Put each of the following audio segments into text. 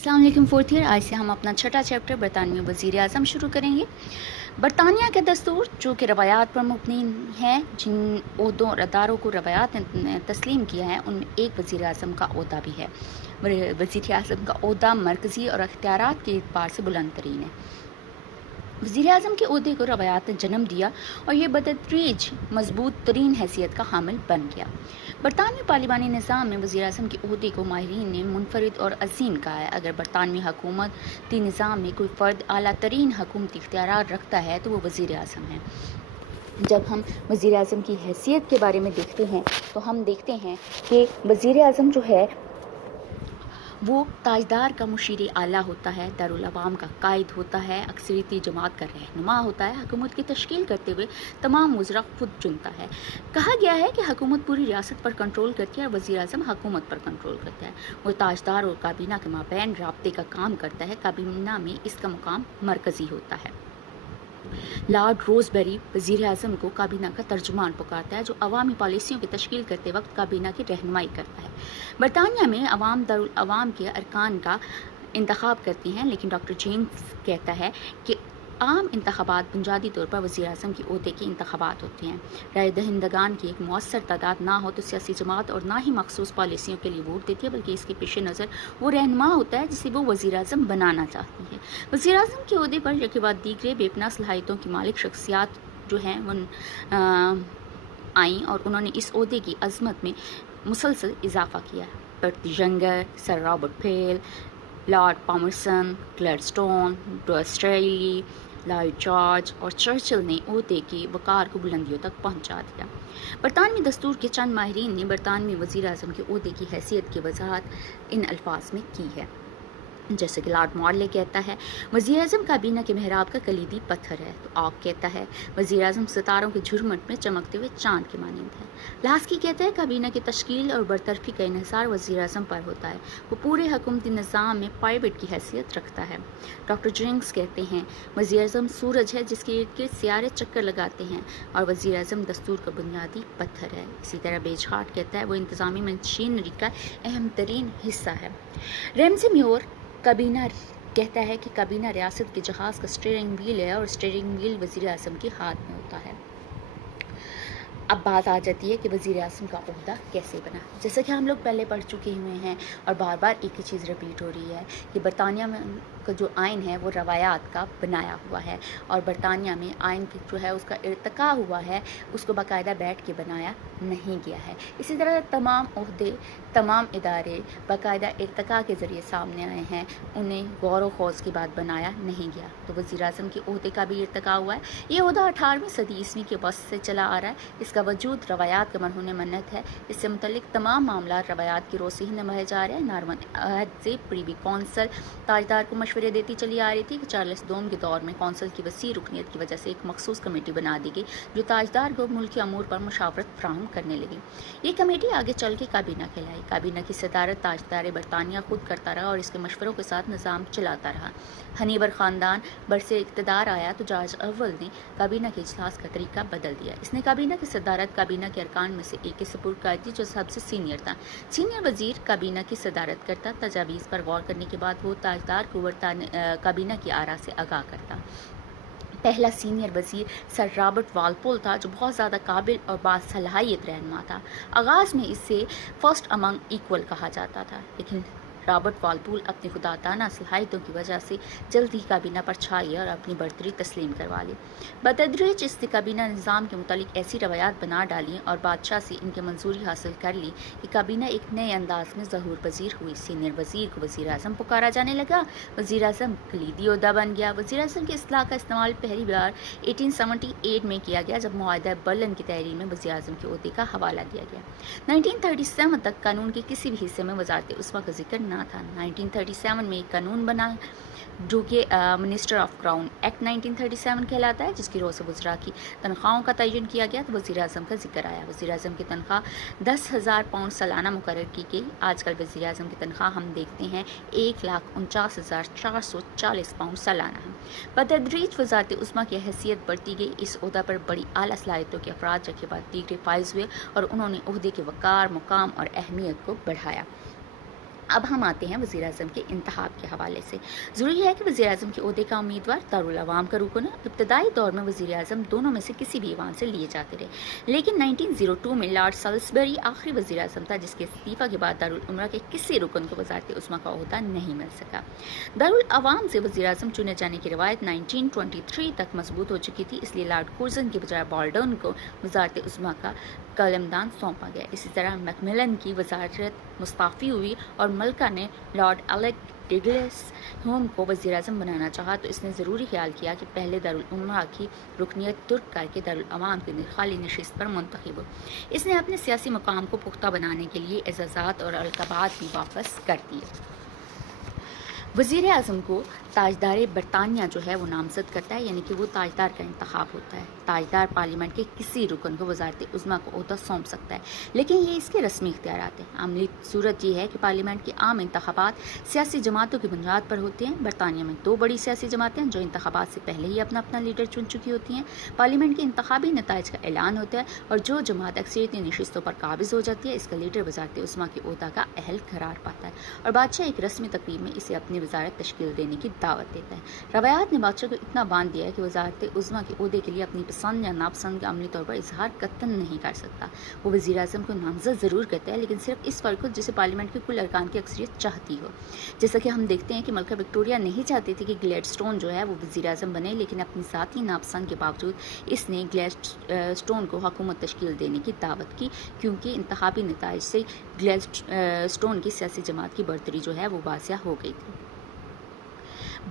अस्सलाम वालेकुम। Fourth year आज से हम अपना छठा चैप्टर बरतानवी वज़ीर आज़म शुरू करेंगे। बरतानिया का दस्तूर जो कि रवायात पर मुबनी है, जिन ओहदों और अदारों को रवायात ने तस्लीम किया है उनमें एक वज़ीर आज़म का ओहदा भी है। वज़ीर आज़म का ओहदा मरकज़ी और अख्तियारात के एतबार से बुलंद तरीन है। वज़ीर आज़म के ओहदे को रवायात ने जन्म दिया और ये बतदरीज मजबूत तरीन हैसियत का हामिल बन गया। बरतानवी पार्लिमानी निज़ाम में वज़ीर आज़म के ओहदे को माहिरीन ने मुनफरिद और अजीम कहा है। अगर बरतानवी हुकूमती निज़ाम में कोई फ़र्द आला तरीन हुकूमती इख्तियार रखता है तो वो वज़ीर आज़म है। जब हम वज़ीर आज़म की हैसियत के बारे में देखते हैं तो हम देखते हैं कि वज़ीर आज़म जो है वो ताजदार का मुशीर आला होता है, दारुल अवाम का कायद होता है, अक्सरियती जमात का रहनुमा होता है, हुकूमत की तश्कील करते हुए तमाम वज़रा खुद चुनता है। कहा गया है कि हुकूमत पूरी रियासत पर कंट्रोल करती है और वज़ीर आज़म हुकूमत पर कंट्रोल करता है। वो ताजदार और काबीना के माबैन राब्ते का काम करता है। काबीना में इसका मुकाम मरकज़ी होता है। लॉर्ड रोज़बेरी वज़ीर आज़म को काबीना का तर्जुमान पुकारता है, जो अवामी पॉलिसियों की तश्कील करते वक्त काबीना की रहनुमाई करता है। बरतानिया में अवाम दारुल अवाम के अरकान का इंतखाब करती हैं, लेकिन डॉक्टर जेम्स कहता है कि आम इंतखाबात बुनियादी तौर पर वज़ीर आज़म की ओहदे के इंतखाबात होते हैं। राय दहिंदगान की एक मौसर तादाद ना हो तो सियासी जमात और ना ही मखसूस पॉलिसियों के लिए वोट देती है, बल्कि इसके पेश नज़र वो रहनुमा होता है जिसे वो वज़ीर आज़म बनाना चाहती है। वज़ीर आज़म के ओहदे पर यके बाद दीगरे बेपनाह सलाहियतों की मालिक शख्सियात जो हैं वो आईं और उन्होंने इस ओहदे की अजमत में मुसलसल इजाफा किया। बर्ट यंगर, सर रॉबर्ट पेल, लॉर्ड पामरसन, ग्लैडस्टोन, डॉस्ट्रेली, लॉर्ड जॉर्ज और चर्चिल ने ओहदे की वक़ार को बुलंदियों तक पहुंचा दिया। बरतानवी दस्तूर के चंद माहिरीन ने बरतानवी वज़ीर आज़म के ओहदे की हैसियत की वजाहत इन अल्फाज में की है, जैसे कि लॉर्ड मॉर्ले कहता है वज़ीर आज़म काबीना के महराब का कलीदी पत्थर है, तो ऑक कहता है वज़ीर आज़म सितारों के झुरमुट में चमकते हुए चांद के मानंद है। लास्की कहता है काबीना की तश्कील और बरतरफी का इन्हिसार वज़ीर आज़म पर होता है, वो पूरे हुकूमती निज़ाम में पायवट की हैसियत रखता है। डॉक्टर ड्रिंक्स कहते हैं वज़ीर आज़म सूरज है जिसके इर्द गिर्द सियारे चक्कर लगाते हैं और वज़ीर आज़म दस्तूर का बुनियादी पत्थर है। इसी तरह बेजहाट कहता है वो इंतज़ामी मशीनरी का अहम तरीन हिस्सा है। रेमज़ी म्योर काबीना कहता है कि काबीना रियासत के जहाज़ का स्टीयरिंग व्हील है और स्टीयरिंग व्हील वज़ीर आज़म के हाथ में होता है। अब बात आ जाती है कि वज़ीर आज़म का ओहदा कैसे बना। जैसे कि हम लोग पहले पढ़ चुके हुए हैं और बार बार एक ही चीज़ रिपीट हो रही है कि बरतानिया में का जो आइन है वो रवायात का बनाया हुआ है और बरतानिया में आइन की जो है उसका इर्तका हुआ है, उसको बाकायदा बैठ के बनाया नहीं गया है। इसी तरह तमाम ओहदे, तमाम इदारे बाकायदा इर्तका के ज़रिए सामने आए हैं, उन्हें गौर व खौज़ की बात बनाया नहीं गया। तो वज़ीर आज़म के ओहदे का भी इर्तका हुआ है। ये ओहदा 18वीं सदी ईस्वी के वस्त से चला आ रहा है। इसका वजूद रवायात का मरहून मन्नत है। इससे मुतल्लिक तमाम मामला रवायात की रोसी ही निभाए जा रहे हैं। नार्मन अहद से प्रीवी कौंसल ताजदार को मशवरे देती चली आ रही थी कि चार्ल्स दोम के दौर में कौंसल की वसी रुकनीत की वजह से एक मखसूस कमेटी बना दी गई जो ताजदार को मुल्की अमूर पर मुशावरत फ्राहम करने लगी। ये कमेटी आगे चल के काबीना कहलाई। काबीना की सदारत ताजदार बरतानिया खुद करता रहा और इसके मशवरों के साथ निज़ाम चलाता रहा। हनीबर ख़ानदान बरसे इक़्तिदार आया तो जॉर्ज अव्वल ने काबीना के इजलास का तरीका बदल दिया। इसने काबीना की सदारत काबीना के अरकान में से एक के सुपुर्द कर दी जो सबसे सीनियर था। सीनियर वज़ीर काबीना की सदारत करता, तजावीज़ पर गौर करने के बाद वो ताजदार को काबीना की आरा से आगाह करता। पहला सीनियर वज़ीर सर रॉबर्ट वालपोल था जो बहुत ज़्यादा काबिल और बासलाहियत रहनुमा था। आगाज़ में इसे फर्स्ट अमंग इक्वल कहा जाता था, लेकिन रॉबर्ट वालपोल अपनी खुदाताना सलाहियतों की वजह से जल्द ही काबीना पर छा गया और अपनी बर्तरी तस्लीम करवा ली। बतदरीज इसने काबीना निज़ाम के मुतालिक ऐसी रवायात बना डाली और बादशाह से इनकी मंजूरी हासिल कर ली कि काबीना एक नए अंदाज में ज़हूर पजीर हुई। सीनियर वज़ीर को वज़ीर आज़म पुकारा जाने लगा। वज़ीर आज़म कलीदी ओहदा बन गया। वज़ीर आज़म की इस्लाह का इस्तेमाल पहली बार 1878 में किया गया जब मुआहदा बर्लिन की तहरीर में वज़ीर आज़म के ओहदे का हवाला दिया गया। 1937 तक कानून के किसी भी हिस्से में वज़ारत उस्मा का जिक्र ना था। 1937 में एक कानून बना जो कि मिनिस्टर ऑफ क्राउन एक्ट 1937 कहलाता है, जिसकी रोज़ वज़रा की तनख्वाहों का तयन किया गया तो वज़ीर आज़म का जिक्र आया। वज़ीर आज़म की तनख्वाह 10,000 पाउंड सालाना मुकर्रर की गई। आजकल वज़ीर आज़म की तनख्वाह हम देखते हैं 1,49,440 पाउंड सालाना है। बतदरीज वज़ारत उस्मा की हैसियत बढ़ती गई। इस ओहदा पर बड़ी आला सलाहियतों के अफराद रखे बाद दीगरे फाइज हुए और उन्होंने ओहदे के वक़ार, मुकाम और अहमियत को बढ़ाया। اب ہم آتے ہیں وزیر اعظم کے انتخاب کے حوالے سے۔ ضروری ہے کہ وزیر اعظم کے عہدے کا امیدوار دارالعوام کا رکن ہو۔ ابتدائی دور میں وزیر اعظم دونوں میں سے کسی بھی ایوان سے لیے جاتے رہے، لیکن 1902 میں لارڈ سالسبری آخری وزیر اعظم تھا جس کے استعفیٰ کے بعد دارالعمرہ کے کسی رکن کو وزارت عظمیٰ کا عہدہ نہیں مل سکا۔ دارالعوام سے وزیر اعظم چنے جانے کی روایت 1923 تک مضبوط ہو چکی تھی، اس لیے لارڈ کرزن کی بجائے بالڈون کو وزارت عظمیٰ کا قلمدان سونپا گیا۔ اسی طرح میکملن کی وزارت مستعفی ہوئی اور ملکہ نے لارڈ الیکٹ ڈگلس ہوم کو وزیر اعظم بنانا چاہا تو اس نے ضروری خیال کیا کہ پہلے دارالعمرہ کی رکنیت ترک کر کے دارالعوام کی خالی نشست پر منتخب ہو۔ اس نے اپنے سیاسی مقام کو پختہ بنانے کے لیے اعزازات اور القابات بھی واپس کر دیے۔ وزیر اعظم کو تاجدار برطانیہ جو ہے وہ نامزد کرتا ہے، یعنی کہ وہ تاجدار کا انتخاب ہوتا ہے۔ تاجدار پارلیمنٹ کے کسی رکن کو وزارت عظمیٰ کو عہدہ سونپ سکتا ہے، لیکن یہ اس کے رسمی اختیارات ہیں۔ عملی صورت یہ ہے کہ پارلیمنٹ کے عام انتخابات سیاسی جماعتوں کی بنیاد پر ہوتے ہیں۔ برطانیہ میں 2 بڑی سیاسی جماعتیں جو انتخابات سے پہلے ہی اپنا لیڈر چن چکی ہوتی ہیں۔ پارلیمنٹ کے انتخابی نتائج کا اعلان ہوتا ہے اور جو جماعت اکثریتی نشستوں پر قابض ہو جاتی ہے اس کا لیڈر وزارت عظمیٰ کے عہدہ کا اہل قرار پاتا ہے اور بادشاہ ایک رسمی تقریب میں اسے اپنی وزارت تشکیل دینے کی دعوت دیتا ہے۔ روایات نے بادشاہ کو اتنا باندھ دیا ہے کہ وزارت عظمیٰ کے عہدے کے لیے اپنی پسند یا ناپسند کا عملی طور پر اظہار قطعاً نہیں کر سکتا۔ وہ وزیر اعظم کو نامزد ضرور کرتا ہے، لیکن صرف اس فرق کو جسے پارلیمنٹ کے کل ارکان کی اکثریت چاہتی ہو۔ جیسا کہ ہم دیکھتے ہیں کہ ملکہ وکٹوریہ نہیں چاہتی تھی کہ گلیڈسٹون جو ہے وہ وزیر اعظم بنے، لیکن اپنی ذاتی ناپسند کے باوجود اس نے گلیڈسٹون کو حکومت تشکیل دینے کی دعوت کی، کیونکہ انتخابی نتائج سے گلیڈسٹون کی سیاسی جماعت کی برتری جو ہے وہ واضح ہو گئی تھی۔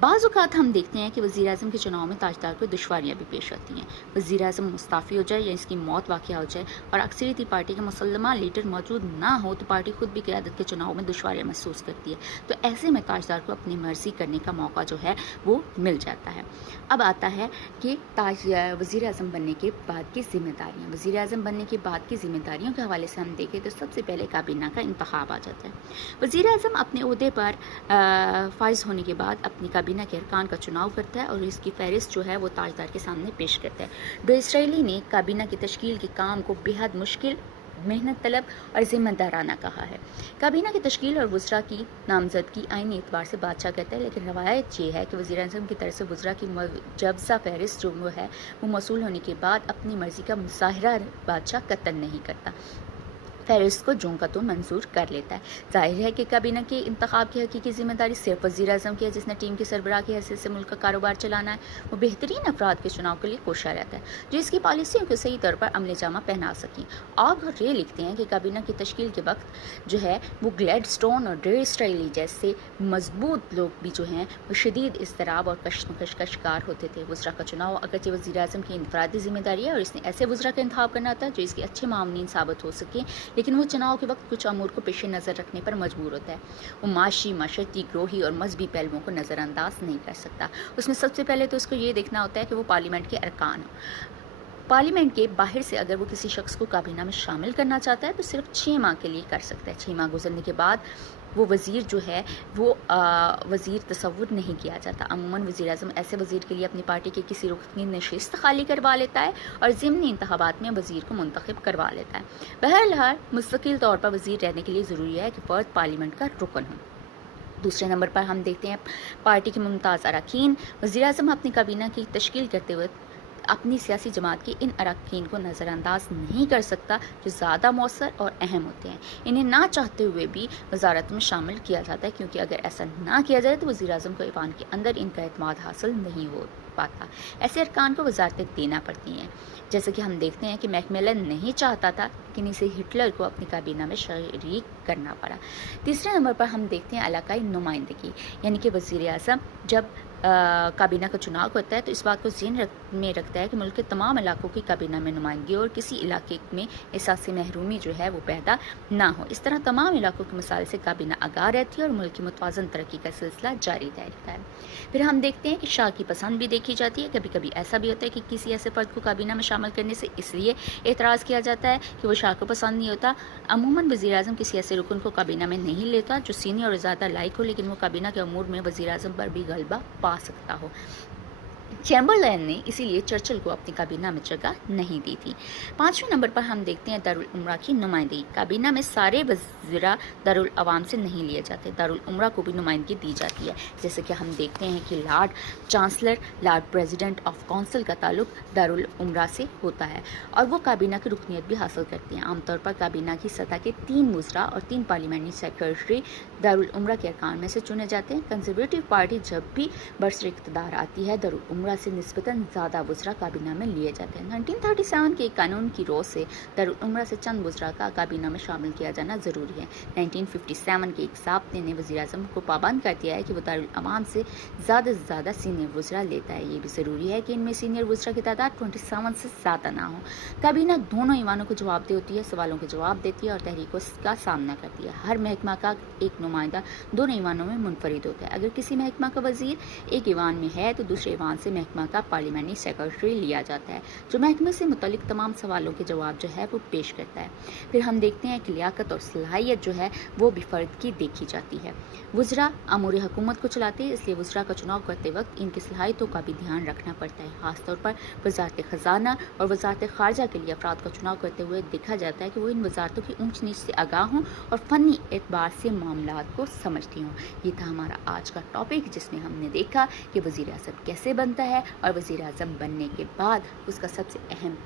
بعض اوقات ہم دیکھتے ہیں کہ وزیر اعظم کے چناؤ میں تاجدار کو دشواریاں بھی پیش آتی ہیں۔ وزیر اعظم مستعفی ہو جائے یا اس کی موت واقع ہو جائے اور اکثریتی پارٹی کا مسلمہ لیڈر موجود نہ ہو تو پارٹی خود بھی قیادت کے چناؤ میں دشواریاں محسوس کرتی ہے، تو ایسے میں تاجدار کو اپنی مرضی کرنے کا موقع جو ہے وہ مل جاتا ہے۔ اب آتا ہے کہ وزیر اعظم بننے کے بعد کی ذمہ داریاں۔ وزیر اعظم بننے کے بعد کی ذمہ داریوں کے حوالے سے ہم دیکھیں تو سب سے پہلے کابینہ کا انتخاب آ جاتا ہے۔ وزیر اعظم اپنے عہدے پر فائز ہونے کے بعد اپنی کابینہ کے ارکان کا چناؤ کرتا ہے اور اس کی فہرست جو ہے وہ تاجدار کے سامنے پیش کرتا ہے۔ ڈوئسریلی نے کابینہ کی تشکیل کے کام کو بے حد مشکل، محنت طلب اور ذمہ دارانہ کہا ہے۔ کابینہ کی تشکیل اور وزراء کی نامزدگی آئینی اعتبار سے بادشاہ کرتا ہے، لیکن روایت یہ ہے کہ وزیر اعظم کی طرف سے وزراء کی مجوزہ فہرست جو ہے وہ موصول ہونے کے بعد اپنی مرضی کا مظاہرہ بادشاہ قطعاً نہیں کرتا، فہرست کو جوں کا تو منظور کر لیتا ہے۔ ظاہر ہے کہ کابینہ کے انتخاب کی حقیقی ذمہ داری صرف وزیر اعظم کی ہے، جس نے ٹیم کے سربراہ کی حیثیت سے ملک کا کاروبار چلانا ہے۔ وہ بہترین افراد کے چناؤ کے لیے کوشاں رہتا ہے جو اس کی پالیسیوں کو صحیح طور پر عمل جامہ پہنا سکیں۔ آگ اور رے لکھتے ہیں کہ کابینہ کی تشکیل کے وقت جو ہے وہ گلیڈسٹون اور ڈیسریلی جیسے مضبوط لوگ بھی جو ہیں وہ شدید اضطراب اور کشمکش کا شکار ہوتے تھے۔ وزراء کا چناؤ اگرچہ وزیر اعظم کی انفرادی ذمہ داری ہے اور اس نے ایسے وزراء کا انتخاب کرنا ہوتا ہے جو اس کے اچھے معاونین ثابت ہو سکیں، لیکن وہ چناؤ کے وقت کچھ امور کو پیش نظر رکھنے پر مجبور ہوتا ہے۔ وہ معاشی، معاشرتی، گروہی اور مذہبی پہلوؤں کو نظر انداز نہیں کر سکتا۔ اس میں سب سے پہلے تو اس کو یہ دیکھنا ہوتا ہے کہ وہ پارلیمنٹ کے ارکان ہوں۔ پارلیمنٹ کے باہر سے اگر وہ کسی شخص کو کابینہ میں شامل کرنا چاہتا ہے تو صرف 6 ماہ کے لیے کر سکتا ہے۔ 6 ماہ گزرنے کے بعد وہ وزیر جو ہے وہ وزیر تصور نہیں کیا جاتا۔ عموماً وزیر اعظم ایسے وزیر کے لیے اپنی پارٹی کے کسی رکن کی نشست خالی کروا لیتا ہے اور ضمنی انتخابات میں وزیر کو منتخب کروا لیتا ہے۔ بہرحال مستقل طور پر وزیر رہنے کے لیے ضروری ہے کہ فرد پارلیمنٹ کا رکن ہو۔ دوسرے نمبر پر ہم دیکھتے ہیں پارٹی کے ممتاز اراکین۔ وزیر اعظم اپنی کابینہ کی تشکیل کرتے ہوئے اپنی سیاسی جماعت کے ان اراکین کو نظر انداز نہیں کر سکتا جو زیادہ مؤثر اور اہم ہوتے ہیں۔ انہیں نہ چاہتے ہوئے بھی وزارت میں شامل کیا جاتا ہے، کیونکہ اگر ایسا نہ کیا جائے تو وزیر اعظم کو ایوان کے اندر ان کا اعتماد حاصل نہیں ہو پاتا۔ ایسے ارکان کو وزارتیں دینا پڑتی ہیں، جیسے کہ ہم دیکھتے ہیں کہ میکملن نہیں چاہتا تھا لیکن اسے ہٹلر کو اپنی کابینہ میں شریک کرنا پڑا۔ تیسرے نمبر پر ہم دیکھتے ہیں علاقائی نمائندگی، یعنی کہ وزیر اعظم جب کابینہ کا چناؤ کرتا ہے تو اس بات کو ذہن میں رکھتا ہے کہ ملک کے تمام علاقوں کی کابینہ میں نمائندگی اور کسی علاقے میں احساس محرومی جو ہے وہ پیدا نہ ہو۔ اس طرح تمام علاقوں کے مسائل سے کابینہ آگاہ رہتی ہے اور ملک کی متوازن ترقی کا سلسلہ جاری رہتا ہے۔ پھر ہم دیکھتے ہیں کہ شاہ کی پسند بھی دیکھی جاتی ہے۔ کبھی کبھی ایسا بھی ہوتا ہے کہ کسی ایسے فرد کو کابینہ میں شامل کرنے سے اس لیے اعتراض کیا جاتا ہے کہ وہ شاہ کو پسند نہیں ہوتا۔ عموماً وزیر اعظم کسی ایسے رکن کو کابینہ میں نہیں لیتا جو سینئر اور زیادہ لائق ہو، لیکن وہ کابینہ کے امور میں وزیر اعظم پر بھی غلبہ پا سکتا ہو۔ चैम्बरलैन ने इसीलिए चर्चिल को अपनी काबीना में जगह नहीं दी थी। 5वें नंबर पर हम देखते हैं दारुल उमरा की नुमाइंदगी। काबीना में सारे वज़ीरा दारुल अवाम से नहीं लिए जाते, दारुल उमरा को भी नुमाइंदगी दी जाती है। जैसे कि हम देखते हैं कि Lord chancellor, Lord president of council का ताल्लुक दारुल उमरा से होता है और वो काबीना की रुकनीत भी हासिल करते हैं। आमतौर पर काबीना की सतह के 3 वज़रा और 3 पार्लियामेंट्री सेक्रेटरी दारुल उमरा के अरकान में से चुने जाते हैं। कंजर्वेटिव पार्टी जब भी बरसर इक़्तिदार आती है, दारुल उमरा से निस्बतन ज़्यादा वज़रा काबीना में लिए जाते हैं। 1937 के एक कानून की रोज़ से दारुल उमरा से चंद वज़रा का काबीना में शामिल किया जाना ज़रूरी है। 1957 के एक ज़ाब्ते ने वज़ीर-ए-आज़म को पाबंद कर दिया है कि वो दारुल अवाम से ज़्यादा सीनियर वज़रा लेता है। ये भी ज़रूरी है कि इनमें सीनियर वज़रा की तादाद 27 से ज़्यादा ना हो। काबीना दोनों ईवानों को जवाबदेह होती है, सवालों के जवाब देती है और तहरीकों का सामना करती है। हर महकमा का एक नुमाइंदा दोनों ईवानों में मुनफरिद होता है। अगर किसी महकमा का वज़ीर एक ईवान में है तो दूसरे ईवान से महकमा का पार्लियामेंट्री सेक्रेटरी लिया जाता है, जो महकमे से मुतल्लिक तमाम सवालों के जवाब जो है वो पेश करता है। फिर हम देखते हैं कि लियाकत और सलाहियत जो है वो भी फ़र्द की देखी जाती है। वज़रा अमूर हुकूमत को चलाते हैं, इसलिए वज़रा का चुनाव करते वक्त इनकी सलाहियतों का भी ध्यान रखना पड़ता है। ख़ासतौर पर वज़ारत ख़जाना और वज़ारत ख़ारजा के लिए अफराद का चुनाव करते हुए देखा जाता है कि वो इन वज़ारतों की ऊंच नीच से आगाह हों और फ़नी एतबार से मामलात को समझती हों। ये था हमारा आज का टॉपिक, जिसमें हमने देखा कि वज़ीर-ए-आज़म कैसे बनता है और वज़ीर-ए-आज़म बनने के बाद उसका सबसे अहम